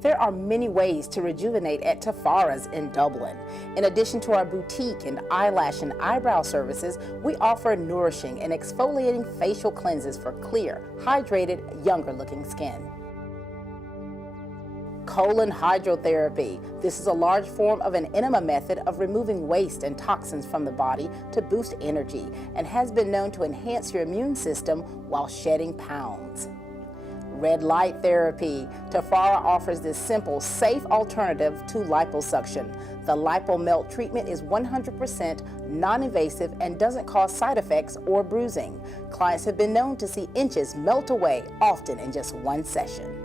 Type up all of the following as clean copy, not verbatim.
There are many ways to rejuvenate at Tafara's in Dublin. In addition to our boutique and eyelash and eyebrow services, we offer nourishing and exfoliating facial cleanses for clear, hydrated, younger-looking skin. Colon hydrotherapy. This is a large form of an enema method of removing waste and toxins from the body to boost energy and has been known to enhance your immune system while shedding pounds. Red light therapy. Tafara offers this simple, safe alternative to liposuction. The LipoMelt treatment is 100% non-invasive and doesn't cause side effects or bruising. Clients have been known to see inches melt away, often in just one session.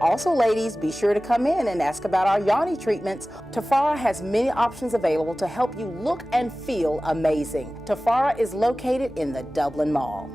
Also, ladies, be sure to come in and ask about our yoni treatments. Tafara has many options available to help you look and feel amazing. Tafara is located in the Dublin Mall.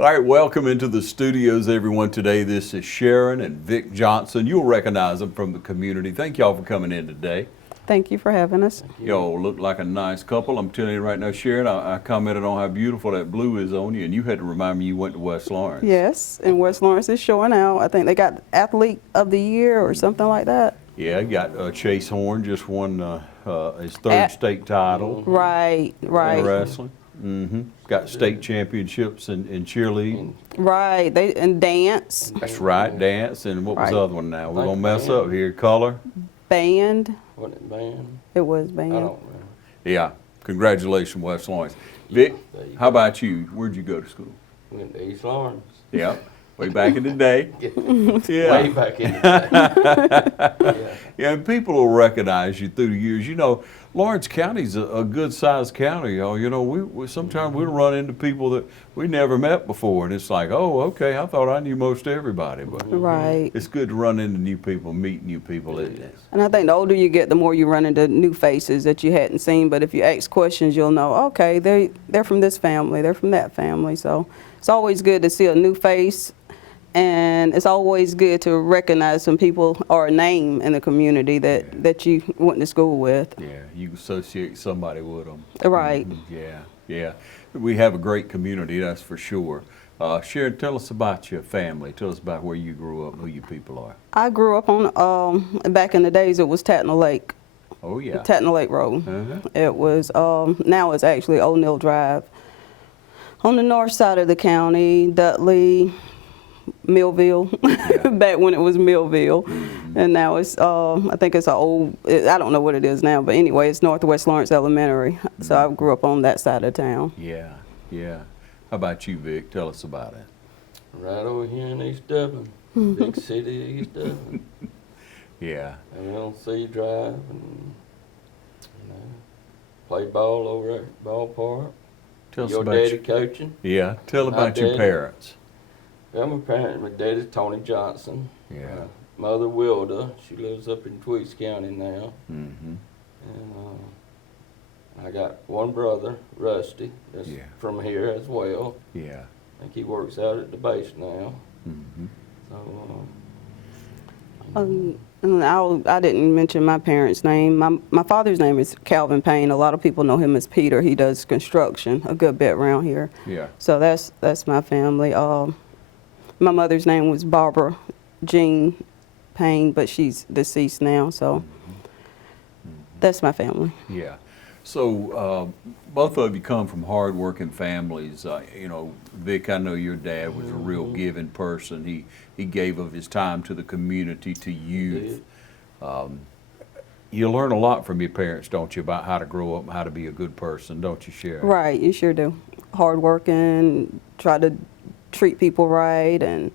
All right, welcome into the studios, everyone. Today, this is Sharon and Vic Johnson. You'll recognize them from the community. Thank y'all for coming in today. Thank you for having us. Y'all look like a nice couple. I'm telling you right now, Sharon, I commented on how beautiful that blue is on you, and you had to remind me you went to West Lawrence. Yes, and West Lawrence is showing out. I think they got Athlete of the Year or something like that. Yeah, got Chase Horn just won his third state title. Right. In wrestling. Got state championships in cheerleading. Right, and dance. That's right, dance. And what was the other one now? We're going to mess up here. Color? Band. Wasn't it band? It was band. I don't remember. Yeah. Congratulations, West Lawrence. Vic, how about you? Where'd you go to school? Went to East Lawrence. Yeah. Way back in the day. Yeah. Way back in the day. Yeah, and people will recognize you through the years. You know, Lawrence County's a good-sized county, y'all. You know, we sometimes we'll run into people that we never met before, and it's like, oh, okay, I thought I knew most everybody. But Right. it's good to run into new people, meet new people, isn't it? And I think the older you get, the more you run into new faces that you hadn't seen. But if you ask questions, you'll know, okay, they're from this family, they're from that family. So it's always good to see a new face. And it's always good to recognize some people or a name in the community that you went to school with. Yeah, you associate somebody with them. Right. Yeah. We have a great community, that's for sure. Sharon, tell us about your family. Tell us about where you grew up, who your people are. I grew up on, back in the days, it was Tatnall Lake. Oh, yeah. Tatnall Lake Road. It was, now it's actually O'Neill Drive. On the north side of the county, Dudley, Millville, back when it was Millville, and now it's I think it's an old, I don't know what it is now, but anyway, it's Northwest Lawrence Elementary. So I grew up on that side of town. Yeah. How about you, Vic? Tell us about it. Right over here in East Dublin, big city of East Dublin. Yeah. And on Sea Drive, and played ball over at the ballpark. Tell us Your about daddy coaching. Yeah. Tell about your daddy. parents. Well, my daddy's Tony Johnson. Yeah. Mother Wilda, she lives up in Tweeds County now. And I got one brother, Rusty, that's from here as well. Yeah. I think he works out at the base now. So, I didn't mention my parents' name. My father's name is Calvin Payne. A lot of people know him as Peter. He does construction a good bit around here. Yeah. So that's my family. My mother's name was Barbara Jean Payne, but she's deceased now, so that's my family. Yeah. So both of you come from hard-working families. You know, Vic, I know your dad was a real giving person. He gave of his time to the community, to youth. You learn a lot from your parents, don't you, about how to grow up and how to be a good person, don't you, Sharon? Right, you sure do. Hard-working, try to treat people right, and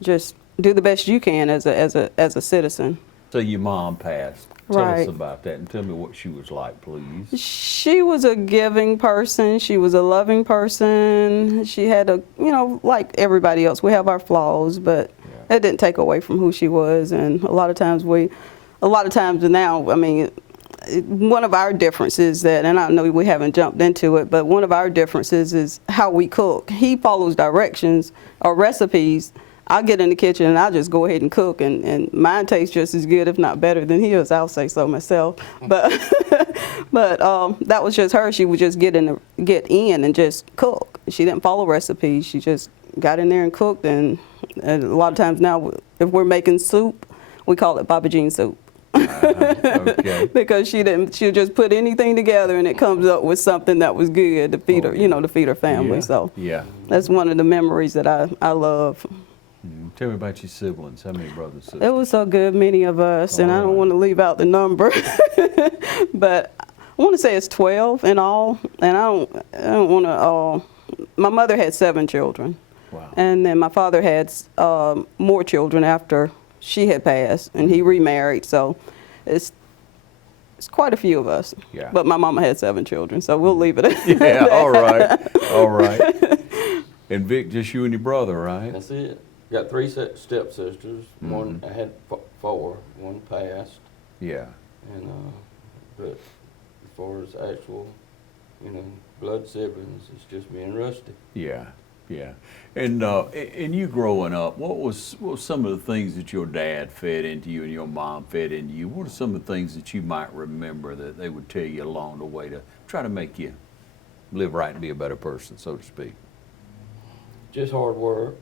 just do the best you can as a citizen. So your mom passed. Tell us Right. about that and tell me what she was like, please. She was a giving person. She was a loving person. She had like everybody else, we have our flaws, but it didn't take away from who she was. And a lot of times now, I mean, one of our differences that, and I know we haven't jumped into it, but one of our differences is how we cook. He follows directions or recipes. I'll get in the kitchen and I'll just go ahead and cook, and mine tastes just as good, if not better than his. I'll say so myself. But that was just her. She would just get in and just cook. She didn't follow recipes. She just got in there and cooked. And a lot of times now, if we're making soup, we call it Papa Jean soup. Okay. Because she'll just put anything together and it comes up with something that was good to feed her, to feed her family. Yeah. So Yeah. that's one of the memories that I love. Tell me about your siblings. How many brothers and sisters? It was so good, many of us, and I don't want to leave out the number, but I want to say it's 12 in all, and I don't want to. My mother had 7 children, Wow. and then my father had more children after she had passed, and he remarried, so it's quite a few of us. Yeah. But my mama had 7 children, so we'll leave it at Yeah, all right, all right. And Vic, just you and your brother, right? That's it. Got 3 stepsisters. One, I had 4. One passed. Yeah. And, but as far as actual, blood siblings, it's just me and Rusty. Yeah, yeah. And you growing up, what was some of the things that your dad fed into you and your mom fed into you? What are some of the things that you might remember that they would tell you along the way to try to make you live right and be a better person, so to speak? Just hard work.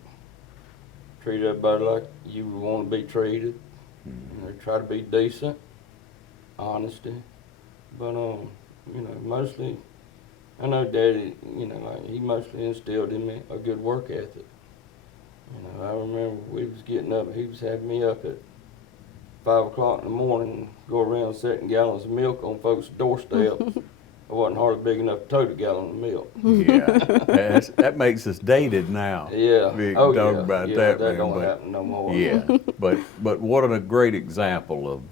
Treat everybody like you would want to be treated. Try to be decent, honesty. But, mostly, I know Daddy, he mostly instilled in me a good work ethic. I remember we was getting up, he was having me up at 5 o'clock in the morning, go around setting gallons of milk on folks' doorsteps. I wasn't hardly big enough to tote a gallon of milk. Yeah, that makes us dated now. Yeah. We can Oh, talk yeah. about Yeah, that, that man. don't but- happen no more. Yeah, but what a great example of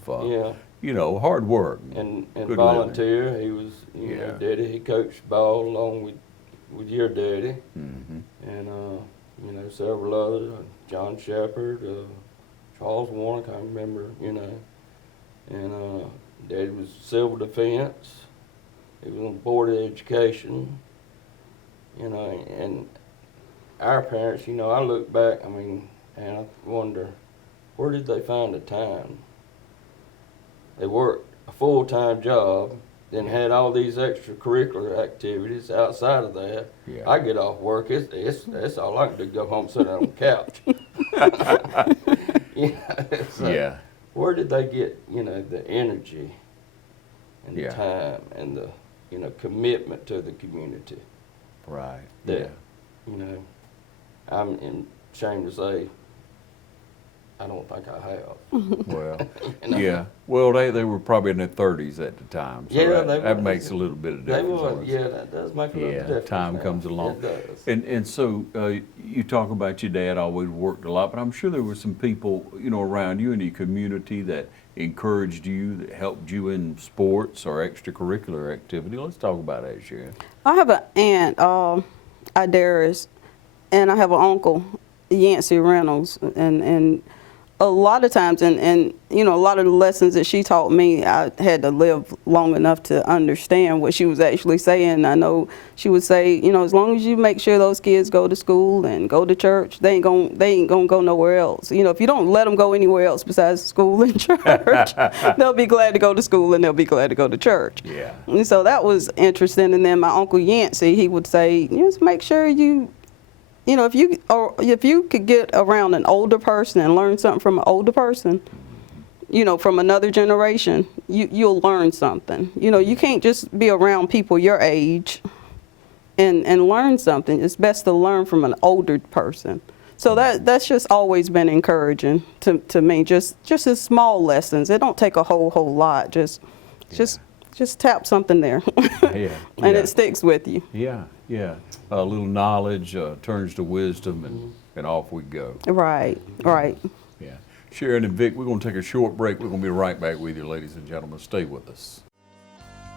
Yeah. hard work And good volunteer. He was, Yeah. Daddy. He coached ball along with your daddy, living. and several others. John Shepard, Charles Warren. I can't remember. And Daddy was civil defense. He was on the board of education. And our parents. I look back. And I wonder, where did they find the time? They worked a full-time job, then had all these extracurricular activities outside of that. Yeah. I get off work, it's all I can do, go home and sit on the couch. So Yeah. where did they get, the energy and the Yeah. time and the, commitment to the community? Right. That, I'm ashamed to say, I don't think I have. Well, yeah. Well, they were probably in their 30s at the time, so Yeah, that makes a little bit of They difference. were, on us. yeah, that does make a little Yeah, difference. time now. comes along. It does. And so you talk about your dad always worked a lot, but I'm sure there were some people, around you in your community that encouraged you, that helped you in sports or extracurricular activity. Let's talk about that, Sharon. I have an aunt, Idaris, and I have an uncle, Yancey Reynolds, and a lot of times, and a lot of the lessons that she taught me, I had to live long enough to understand what she was actually saying. I know she would say, as long as you make sure those kids go to school and go to church, they ain't gonna go nowhere else. If you don't let them go anywhere else besides school and church, they'll be glad to go to school and they'll be glad to go to church. Yeah. And so that was interesting. And then my uncle Yancey, he would say, just make sure if you could get around an older person and learn something from an older person, from another generation, you'll learn something. You can't just be around people your age and learn something. It's best to learn from an older person. So that's just always been encouraging to me. Just as small lessons. It don't take a whole lot. Just tap something there. Yeah. And Yeah. it sticks with you. Yeah, yeah. A little knowledge turns to wisdom, and off we go. Right. Yeah. Sharon and Vic, we're going to take a short break. We're going to be right back with you, ladies and gentlemen. Stay with us.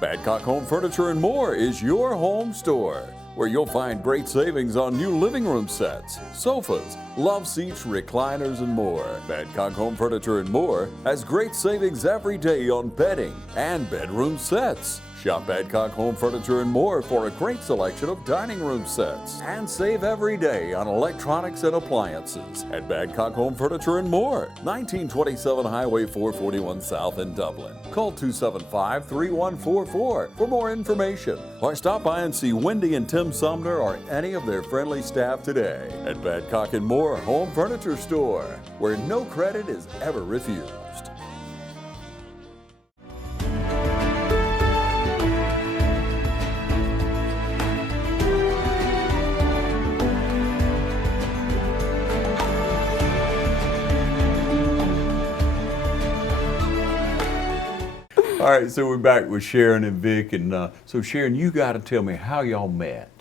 Badcock Home Furniture and More is your home store, where you'll find great savings on new living room sets, sofas, love seats, recliners, and more. Badcock Home Furniture and More has great savings every day on bedding and bedroom sets. Shop Badcock Home Furniture and More for a great selection of dining room sets. And save every day on electronics and appliances at Badcock Home Furniture and More, 1927 Highway 441 South in Dublin. Call 275-3144 for more information, or stop by and see Wendy and Tim Sumner or any of their friendly staff today at Badcock and More Home Furniture Store, where no credit is ever refused. All right, so we're back with Sharon and Vic, and so Sharon, you got to tell me how y'all met.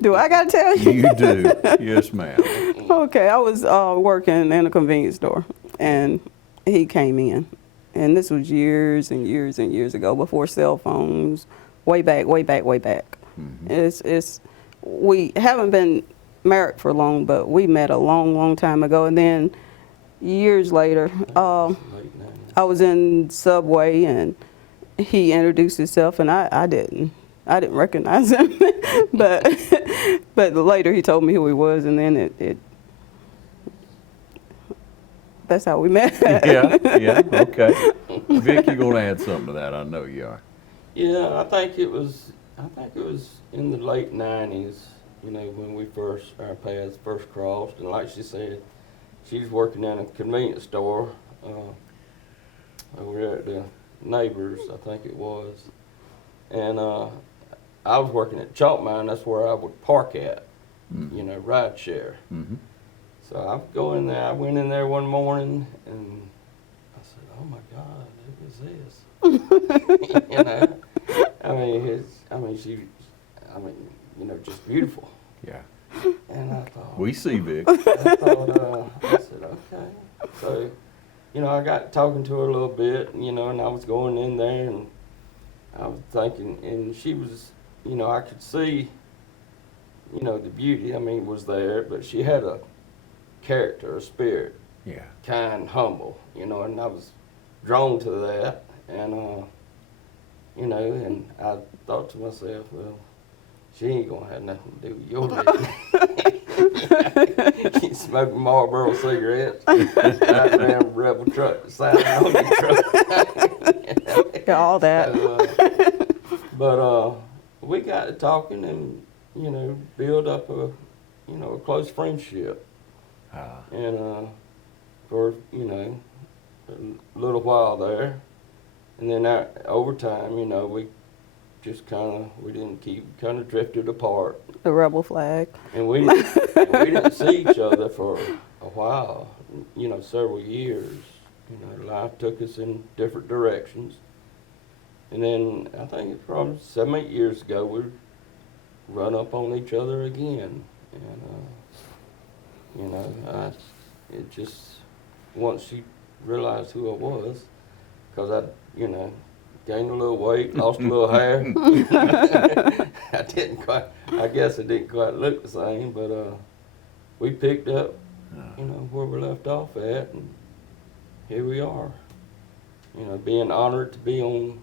Do I got to tell you? You do, yes, ma'am. Okay, I was working in a convenience store, and he came in, and this was years and years and years ago, before cell phones, way back. Mm-hmm. We haven't been married for long, but we met a long time ago, and then years later, I was in Subway, and he introduced himself, and I didn't recognize him, but later he told me who he was, and then that's how we met. Yeah, okay. Vic, you're gonna add something to that. I know you are. Yeah, I think it was in the late '90s. You know, when our paths first crossed, and like she said, she was working in a convenience store. Over at the Neighbors, I think it was. And I was working at Chalk Mine, that's where I would park at, you know, ride share. Mm-hmm. So I went in there one morning, and I said, oh my God, who is this? You know, she, you know, just beautiful. Yeah. And I thought. We see, Vic. I said, okay. So, you know, I got talking to her a little bit, you know, and I was going in there, and I was thinking, and she was, you know, I could see, you know, the beauty, was there, but she had a character, a spirit. Yeah. Kind, humble, you know, and I was drawn to that, and, you know, and I thought to myself, well, she ain't gonna have nothing to do with your business. Keep smoking Marlboro cigarettes, driving around Rebel truck, signing on the truck. All that. But we got to talking, and you know, build up a close friendship. And for you know a little while there, and then over time, you know, we just kind of drifted apart. The rebel flag. And we didn't see each other for a while, you know, several years. You know, life took us in different directions. And then I think it's probably 7-8 years ago, we run up on each other again. And, you know, it just, once she realized who I was, because I, you know, gained a little weight, lost a little hair. I guess it didn't quite look the same, but we picked up, you know, where we left off at, and here we are. You know, being honored to be on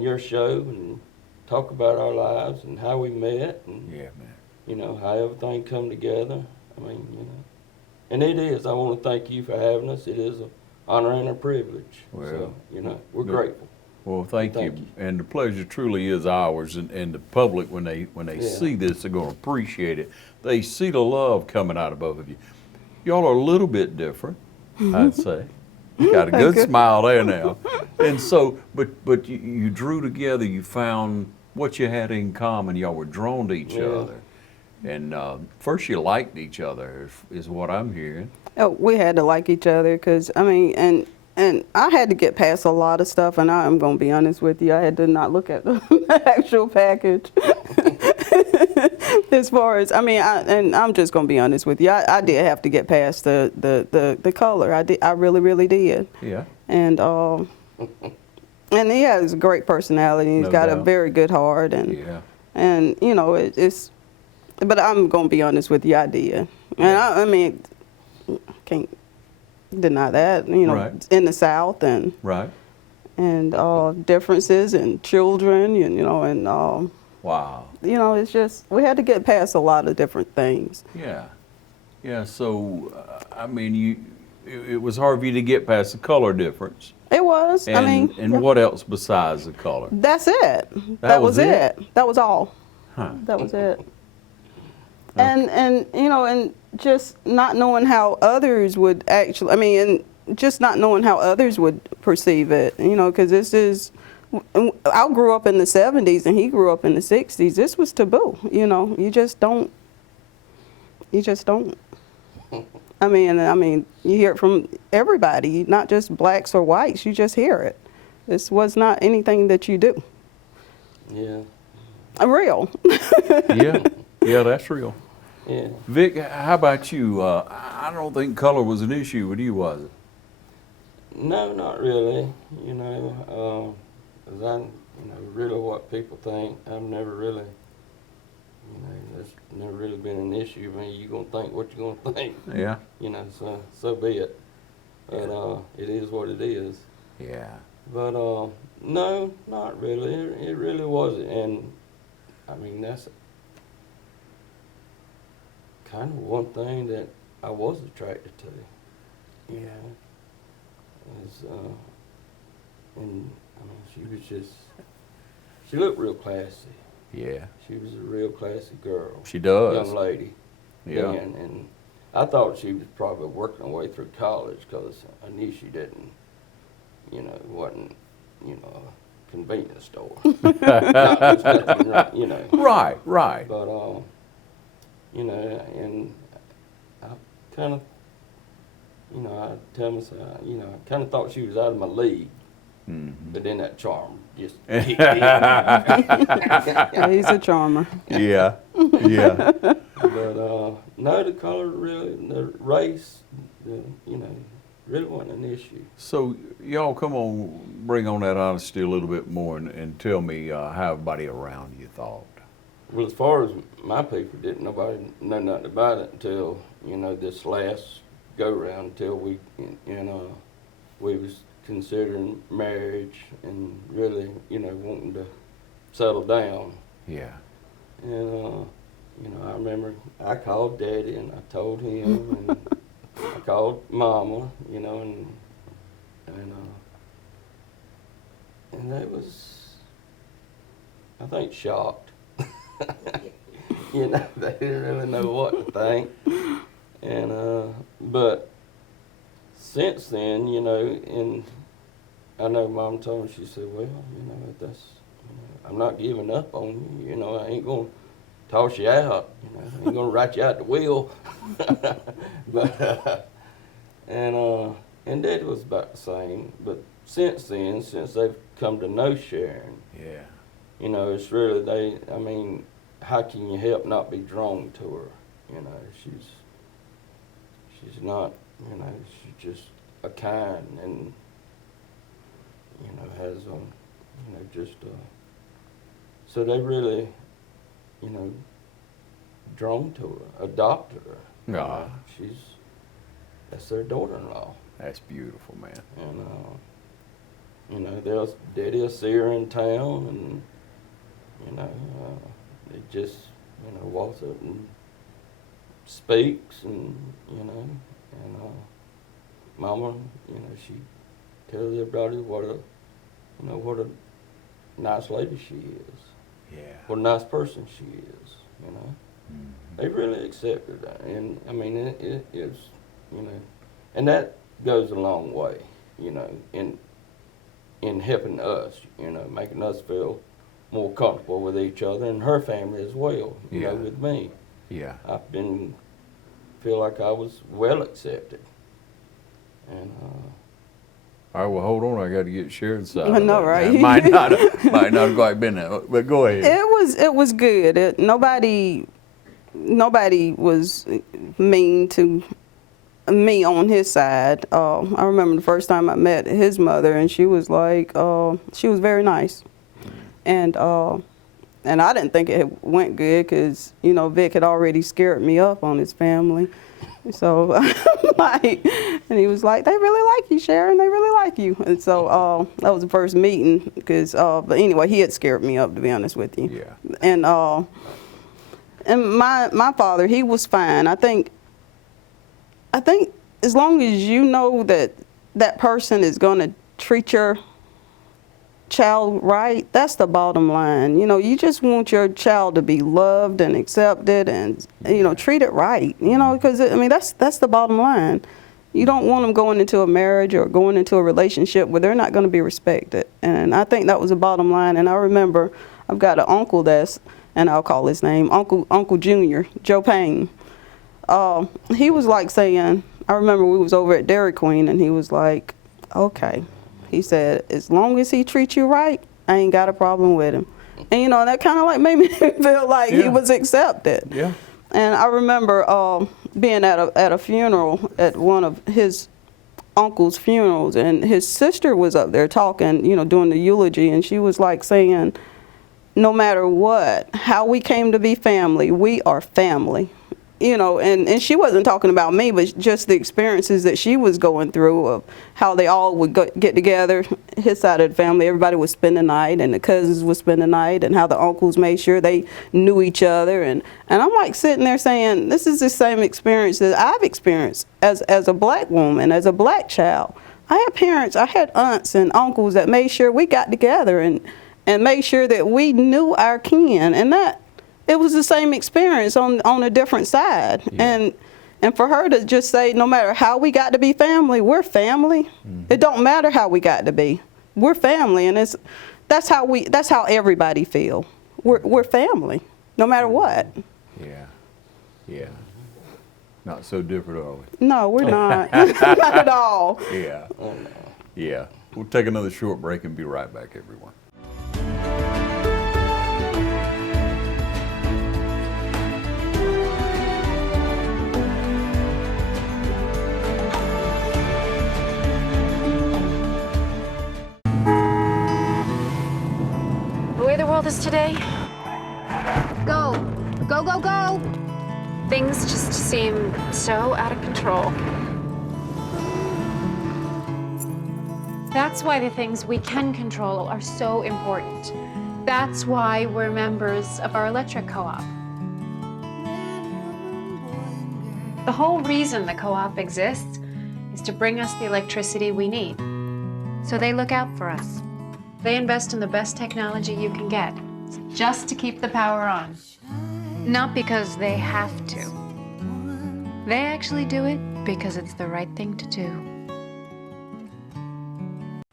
your show and talk about our lives and how we met, and yeah, man. You know, how everything come together. You know, and it is. I want to thank you for having us. It is an honor and a privilege. Well, so, you know, we're grateful. Well, thank you. And the pleasure truly is ours. And the public, when they see this, they're going to appreciate it. They see the love coming out of both of you. Y'all are a little bit different, I'd say. You got a good smile there now. And so, but you drew together. You found what you had in common. Y'all were drawn to each other. And first, you liked each other, is what I'm hearing. Oh, we had to like each other, because and I had to get past a lot of stuff, and I'm going to be honest with you, I had to not look at the actual package. As far as, and I'm just going to be honest with you, I did have to get past the color. I really did. Yeah. And And he has a great personality. He's No got a doubt. very good heart, and Yeah. and you know it's. But I'm gonna be honest with you, I did, and I mean, can't deny that. You know, Right. in the South and Right. differences and children, you know, and Wow. you know, it's just we had to get past a lot of different things. Yeah. Yeah. So, I mean, it was hard for you to get past the color difference. It was. And, I mean, and what else besides the color? that's it. That was it? That was all. Huh. That was it. And you know, and just not knowing how others would actually, I mean, and just not knowing how others would perceive it, you know, because this is, I grew up in the 70s and he grew up in the 60s. This was taboo, you know, you just don't. I mean, you hear it from everybody, not just blacks or whites, you just hear it. This was not anything that you do. Yeah. Real. Yeah. Yeah, that's real. Yeah. Vic, how about you? I don't think color was an issue with you, was it? No, not really. You know, 'cause really what people think, I've never really, that's never really been an issue. I mean, you're going to think what you're going to think. Yeah. You know, so be it. But it is what it is. Yeah. But no, not really. It really wasn't. And I mean, that's kind of one thing that I was attracted to. You know, is and I mean, she looked real classy. Yeah. She was a real classy girl. She does. Young lady. Yeah. And I thought she was probably working her way through college because I knew she didn't, wasn't, a convenience store. Not nothing, you know. Right, right. But, and I kind of, I tell myself, I kind of thought she was out of my league. Mm-hmm. But then that charm just kicked in. Yeah, he's a charmer. Yeah, yeah. But no, the color really, the race, really wasn't an issue. So y'all come on, bring on that honesty a little bit more and tell me how everybody around you thought. Well, as far as my people, didn't nobody know nothing about it until, this last go-round, until we, we was considering marriage and really, wanting to settle down. Yeah. And, I remember I called Daddy and I told him, and I called Mama, and they was, I think, shocked. They didn't really know what to think. And, but since then, and I know Mom told me, she said, well, that's, I'm not giving up on you, I ain't gonna toss you out, I ain't gonna write you out the will. But, and Dad was about the same, but since then, since they've come to know Sharon, Yeah. it's really, how can you help not be drawn to her? She's not, she's just a kind and, has, so they really, drawn to her, adopted her. Ah. That's their daughter-in-law. That's beautiful, man. And, Daddy will see her in town and, they just, walks up and speaks and, Mama, she tells everybody what a nice lady she is. Yeah. What a nice person she is, Mm-hmm. They really accepted that. And, it is, and that goes a long way, in helping us, making us feel more comfortable with each other and her family as well, Yeah. with me. Yeah. I've feel like I was well accepted. And, All right, well, hold on. I got to get Sharon's side. I of know, that. right? It might not have quite been that, but go ahead. It was good. Nobody was mean to me on his side. I remember the first time I met his mother, and she was like, she was very nice. And I didn't think it went good because, you know, Vic had already scared me up on his family. So, like, and he was like, they really like you, Sharon, they really like you. And so that was the first meeting because, but anyway, he had scared me up, to be honest with you. Yeah. And my father, he was fine. I think as long as you know that that person is going to treat your child right, that's the bottom line. You know, you just want your child to be loved and accepted and, you know, treated right, you know, because, I mean, that's the bottom line. You don't want them going into a marriage or going into a relationship where they're not going to be respected. And I think that was the bottom line. And I remember I've got an uncle and I'll call his name, Uncle Junior, Joe Payne. He was like saying, I remember we was over at Dairy Queen and he was like, okay. He said, as long as he treats you right, I ain't got a problem with him. And, you know, that kind of like made me feel like he was accepted. Yeah. And I remember being at a funeral, at one of his uncle's funerals, and his sister was up there talking, you know, doing the eulogy, and she was like saying, no matter what, how we came to be family, we are family. You know, and she wasn't talking about me, but just the experiences that she was going through of how they all would get together, his side of the family, everybody would spend the night, and the cousins would spend the night, and how the uncles made sure they knew each other. And I'm like sitting there saying, this is the same experience that I've experienced as a black woman, as a black child. I had parents, I had aunts and uncles that made sure we got together and made sure that we knew our kin, and that it was the same experience on a different side. Yeah. And for her to just say, no matter how we got to be family, we're family. Mm-hmm. It don't matter how we got to be. We're family, and that's how everybody feel. We're family, no matter what. Yeah. Yeah. Not so different, are we? No, we're not. Not at all. Yeah. Yeah. We'll take another short break and be right back, everyone. This today? Go. Go, go, go! Things just seem so out of control. That's why the things we can control are so important. That's why we're members of our electric co-op. The whole reason the co-op exists is to bring us the electricity we need. So they look out for us. They invest in the best technology you can get, just to keep the power on. Not because they have to. They actually do it because it's the right thing to do.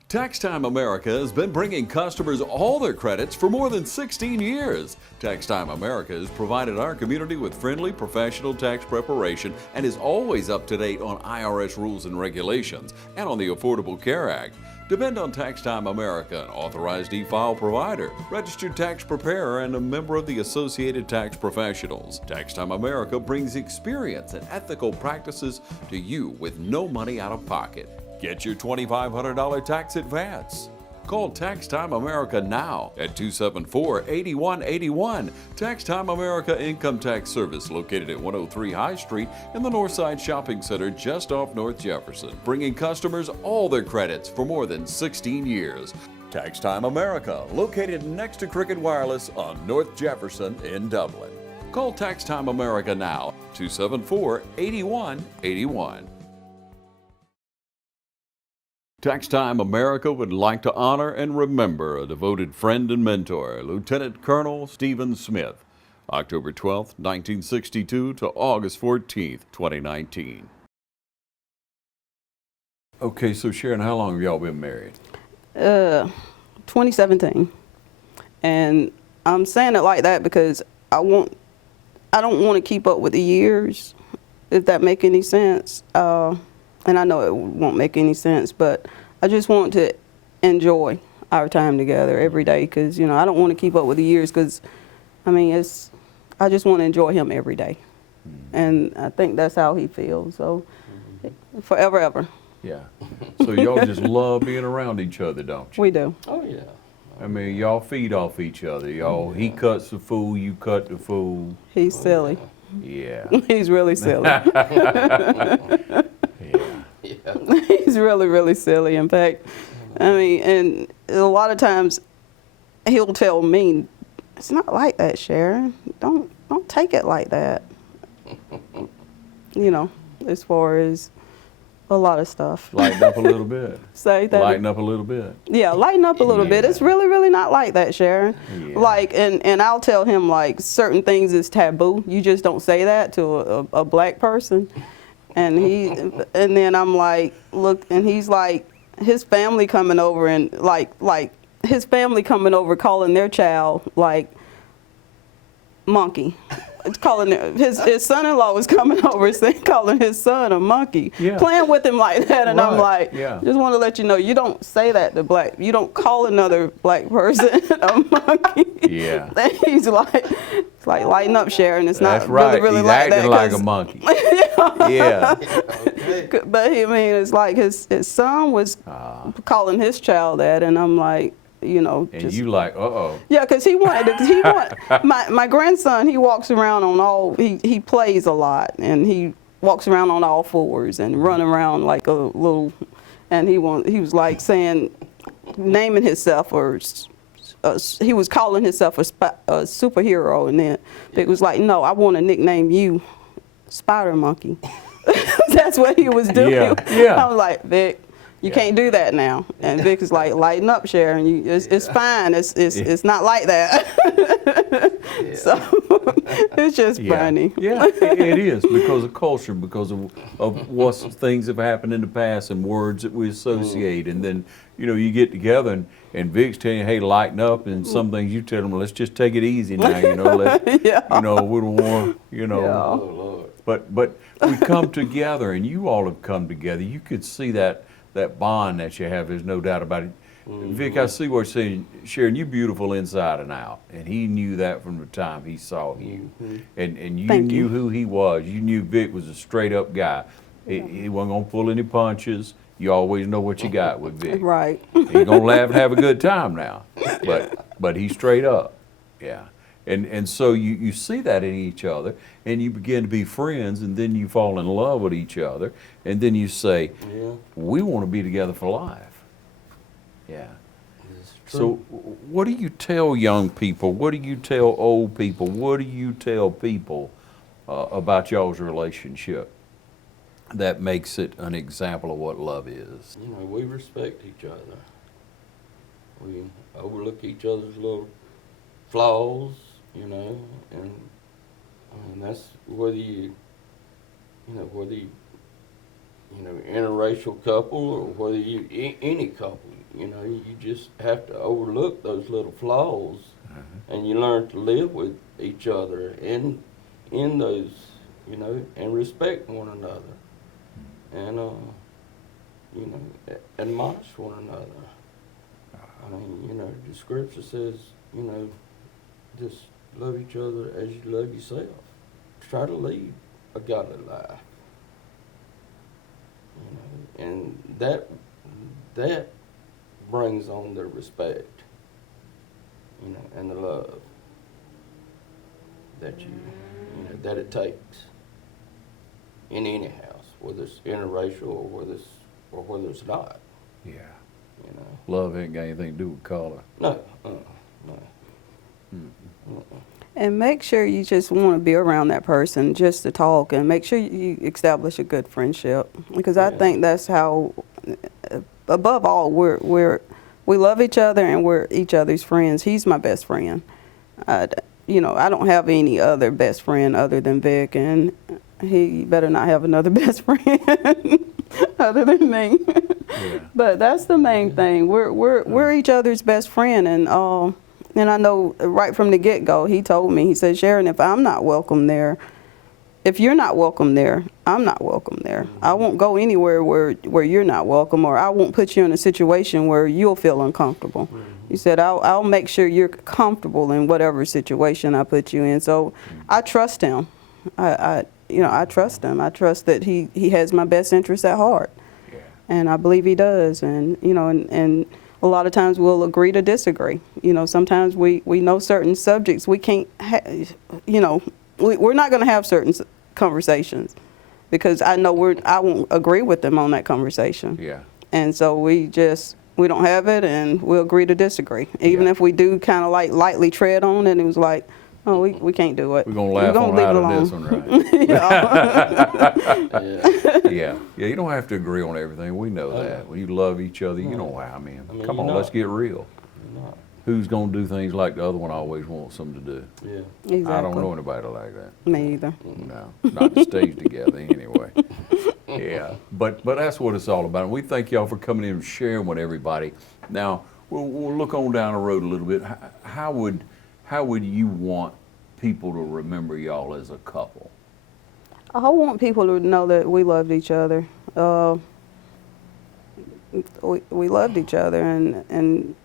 Tax Time America has been bringing customers all their credits for more than 16 years. Tax Time America has provided our community with friendly, professional tax preparation and is always up to date on IRS rules and regulations and on the Affordable Care Act. Depend on Tax Time America, an authorized e-file provider, registered tax preparer, and a member of the Associated Tax Professionals. Tax Time America brings experience and ethical practices to you with no money out of pocket. Get your $2,500 tax advance. Call Tax Time America now at 274-8181. Tax Time America Income Tax Service, located at 103 High Street in the Northside Shopping Center just off North Jefferson, bringing customers all their credits for more than 16 years. Tax Time America, located next to Cricket Wireless on North Jefferson in Dublin. Call Tax Time America now, 274-8181. Tax Time America would like to honor and remember a devoted friend and mentor, Lieutenant Colonel Stephen Smith, October 12, 1962 to August 14, 2019. Okay, so Sharon, how long have y'all been married? 2017. And I'm saying it like that because I don't want to keep up with the years, if that make any sense. And I know it won't make any sense, but I just want to enjoy our time together every day because, you know, I don't want to keep up with the years because, I mean, I just want to enjoy him every day. And I think that's how he feels. So Forever, ever. Yeah. So y'all just love being around each other, don't you? We do. Oh, yeah. I mean, y'all feed off each other. Y'all, he cuts the food, you cut the food. He's silly. Yeah. He's really silly. Yeah. Yeah. He's really, really silly. In fact, I mean, and a lot of times he'll tell me, "It's not like that, Sharon. Don't take it like that." You know, as far as a lot of stuff. Lighten up a little bit. Say that. Lighten up a little bit. Yeah, lighten up a little bit. Yeah. It's really, really not like that, Sharon. Yeah. Like, and I'll tell him, like, certain things is taboo. You just don't say that to a black person. And and then I'm like, look, and he's like, his family coming over and like his family coming over calling their child like monkey. It's calling his son-in-law was coming over saying, calling his son a monkey, Yeah. playing with him like that, and I'm Right, like, yeah. just want to let you know, you don't say that to black, you don't call another black person a monkey. Yeah. And he's like, it's like, lighten up, Sharon. It's That's not right. really He's like acting that. like a 'Cause- monkey. Yeah. Okay. But I mean, it's like his son was calling his child that, and I'm like, you know, And just you like, uh-oh. yeah, because he wanted my grandson. He walks around on all. He plays a lot, and he walks around on all fours and run around like a little. And he was like saying, naming himself or. He was calling himself a superhero, and then it was like, no, I want to nickname you Spider Monkey. That's what he was doing. Yeah, yeah. I was like, Vic, you can't do that now. And Vic is like, lighten up, Sharon. It's fine. It's not like that. So it's just funny. Yeah, it is because of culture, because of what things have happened in the past and words that we associate. And then, you know, you get together and Vic's telling you, hey, lighten up. And some things you tell them, let's just take it easy now, you know. You know, we don't want, you know. Yeah. Oh, Lord. But we come together, and you all have come together. You could see that bond that you have. There's no doubt about it. Vic, I see what you're saying. Sharon, you're beautiful inside and out, and he knew that from the time he saw you. And you Thank knew you. who he was. You knew Vic was a straight up guy. He wasn't gonna pull any punches. You always know what you got with Vic. Right. He's gonna laugh and have a good time now. But he's straight up. Yeah. And so you see that in each other, and you begin to be friends, and then you fall in love with each other, and then you say, Yeah. we want to be together for life. Yeah. It's So true. what do you tell young people? What do you tell old people? What do you tell people about y'all's relationship that makes it an example of what love is? You know, we respect each other. We overlook each other's little flaws, you know, and that's whether you interracial couple or whether you any couple, you know, you just have to overlook those little flaws, and you learn to live with each other in those, you know, and respect one another, and you know, admonish one another. I mean, you know, the scripture says, you know, just love each other as you love yourself. Try to lead a godly life. You know, and that brings on the respect, you know, and the love that you know, that it takes in any house, whether it's interracial or whether it's not. Yeah. You know, Love ain't got anything to do with color. no. And make sure you just want to be around that person just to talk, and make sure you establish a good friendship, because I Yeah. think that's how, above all, we love each other and we're each other's friends. He's my best friend. You know, I don't have any other best friend other than Vic, and he better not have another best friend other than me. Yeah. But that's the main thing. We're each other's best friend, and I know right from the get-go, he told me, he said, Sharon, if I'm not welcome there, if you're not welcome there, I'm not welcome there. I won't go anywhere where you're not welcome, or I won't put you in a situation where you'll feel uncomfortable. He said, I'll make sure you're comfortable in whatever situation I put you in. So I trust him. I trust him. I trust that he has my best interests at heart. Yeah. And I believe he does. And, and a lot of times we'll agree to disagree. Sometimes we know certain subjects we can't, we're not going to have certain conversations because I know I won't agree with them on that conversation. Yeah. And so we don't have it and we'll agree to disagree. Even if we do kind of like lightly tread on it, it was like, oh, we can't do it. We're going to laugh on out of this one, right? Yeah. Yeah, you don't have to agree on everything. We know that. When you love each other, you know how, man. Come on, let's get real. Who's going to do things like the other one always wants them to do? Yeah. Exactly. I don't know anybody like that. Me either. No, not to stage together anyway. Yeah, but that's what it's all about. And we thank y'all for coming in and sharing with everybody. Now, we'll look on down the road a little bit. How would you want people to remember y'all as a couple? I want people to know that we loved each other. We loved each other, and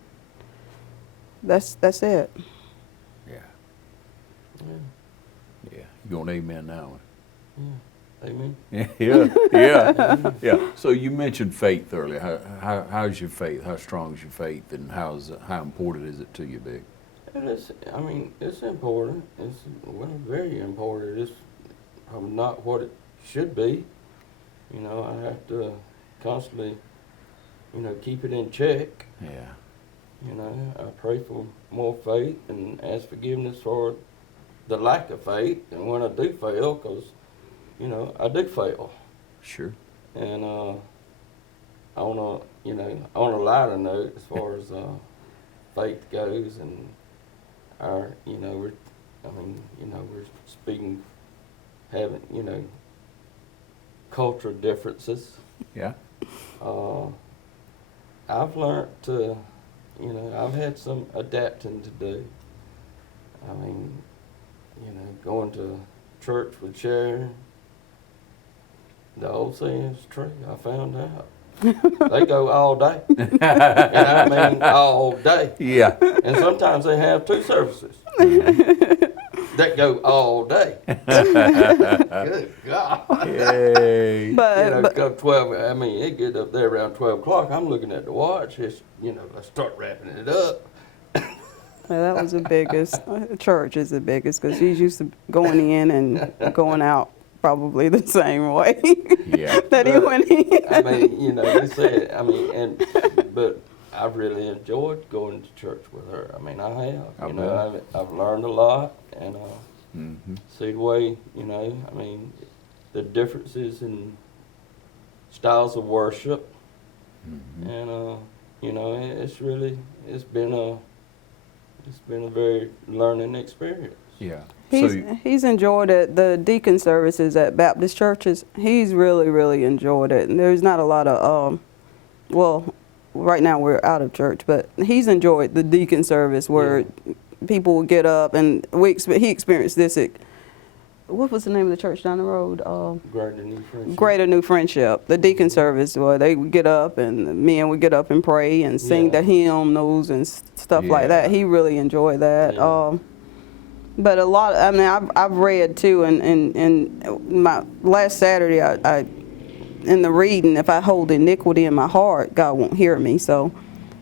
that's it. Yeah. Yeah. You gonna amen now? Amen. Yeah. So you mentioned faith earlier. How's your faith? How strong is your faith, and how important is it to you, Big? It's important. It's very important. It's not what it should be. I have to constantly, keep it in check. Yeah. I pray for more faith and ask forgiveness for the lack of faith, and when I do fail, because, I do fail. Sure. And on a lighter note, as far as faith goes, and we're speaking, having, cultural differences. Yeah. I've learned to, I've had some adapting to do. Going to church with Sharon, the old saying is true, I found out. They go all day. And I mean all day. Yeah. And sometimes they have 2 services that go all day. Good God. Yay. But Come 12, it get up there around 12 o'clock. I'm looking at the watch. It's, let's start wrapping it up. that was the biggest. Church is the biggest because he's used to going in and going out probably the same way. Yeah. that he went in. They said, but I've really enjoyed going to church with her. I have. I've learned a lot, and see the way, the differences in styles of worship, and it's been a very learning experience. Yeah. He's enjoyed it. The deacon services at Baptist churches, he's really, really enjoyed it. And there's not a lot of, right now we're out of church, but he's enjoyed the deacon service where people will get up, and he experienced this at, what was the name of the church down the road? Greater New Friendship. The deacon service where they would get up and men would get up and pray and sing the hymns and stuff like that. He really enjoyed that. Yeah. But a lot, I've read too, and my last Saturday, I in the reading, if I hold iniquity in my heart, God won't hear me. So,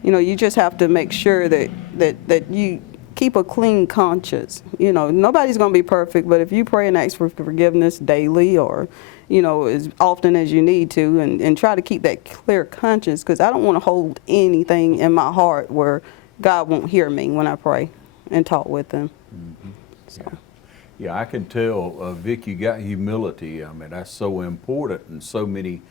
you just have to make sure that you keep a clean conscience. Nobody's going to be perfect, but if you pray and ask for forgiveness daily or, as often as you need to, and try to keep that clear conscience, because I don't want to hold anything in my heart where God won't hear me when I pray and talk with him. Mm-hmm. Yeah, I can tell, Vic, you got humility. That's so important, and so many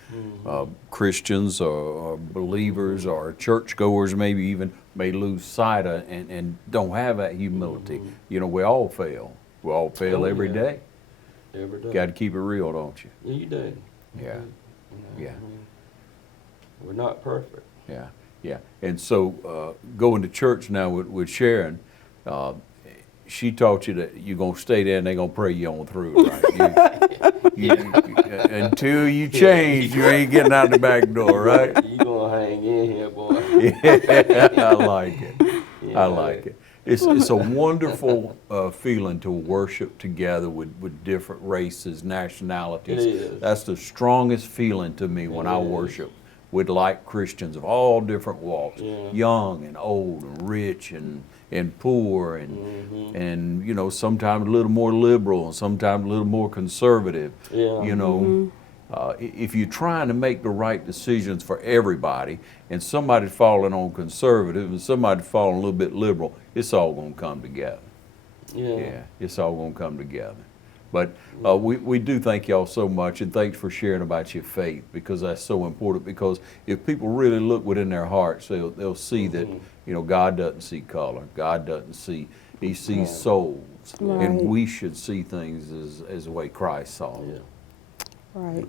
Christians or believers or churchgoers maybe even may lose sight of and don't have that humility. We all fail. We all fail every day. Every day. Got to keep it real, don't you? Yeah, you do. Yeah. Yeah. We're not perfect. Yeah. Yeah. And so going to church now with Sharon, she taught you that you're going to stay there and they're going to pray you on through, right? Until you change, you ain't getting out the back door, right? You're going to hang in here, boy. Yeah, I like it. I like it. It's a wonderful feeling to worship together with different races, nationalities. It is. That's the strongest feeling to me when I It is. worship with like Christians of all different walks, Yeah. young and old and rich and poor and you know, sometimes a little more liberal and sometimes a little more conservative. Yeah. You know, if you're trying to make the right decisions for everybody and somebody's falling on conservative and somebody's falling a little bit liberal, it's all going to come together. Yeah. Yeah, it's all going to come together. But we do thank y'all so much, and thanks for sharing about your faith, because that's so important. Because if people really look within their hearts, they'll see that, you know, God doesn't see color. God doesn't see, He sees souls. Right. And we should see things as the way Christ saw them. Yeah. Right.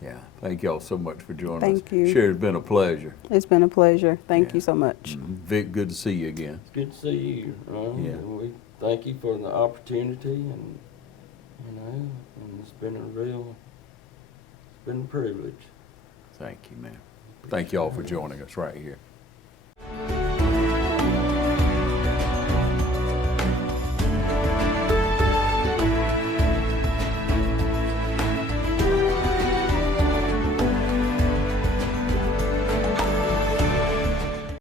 Yeah. Thank y'all so much for joining us. Thank you. Sharon, it's been a pleasure. It's been a pleasure. Thank Yeah. you so much. Vic, good to see you again. It's good to see you. Yeah. And we thank you for the opportunity, and you know, and it's been a privilege. Thank you, man. Thank y'all for joining us right here.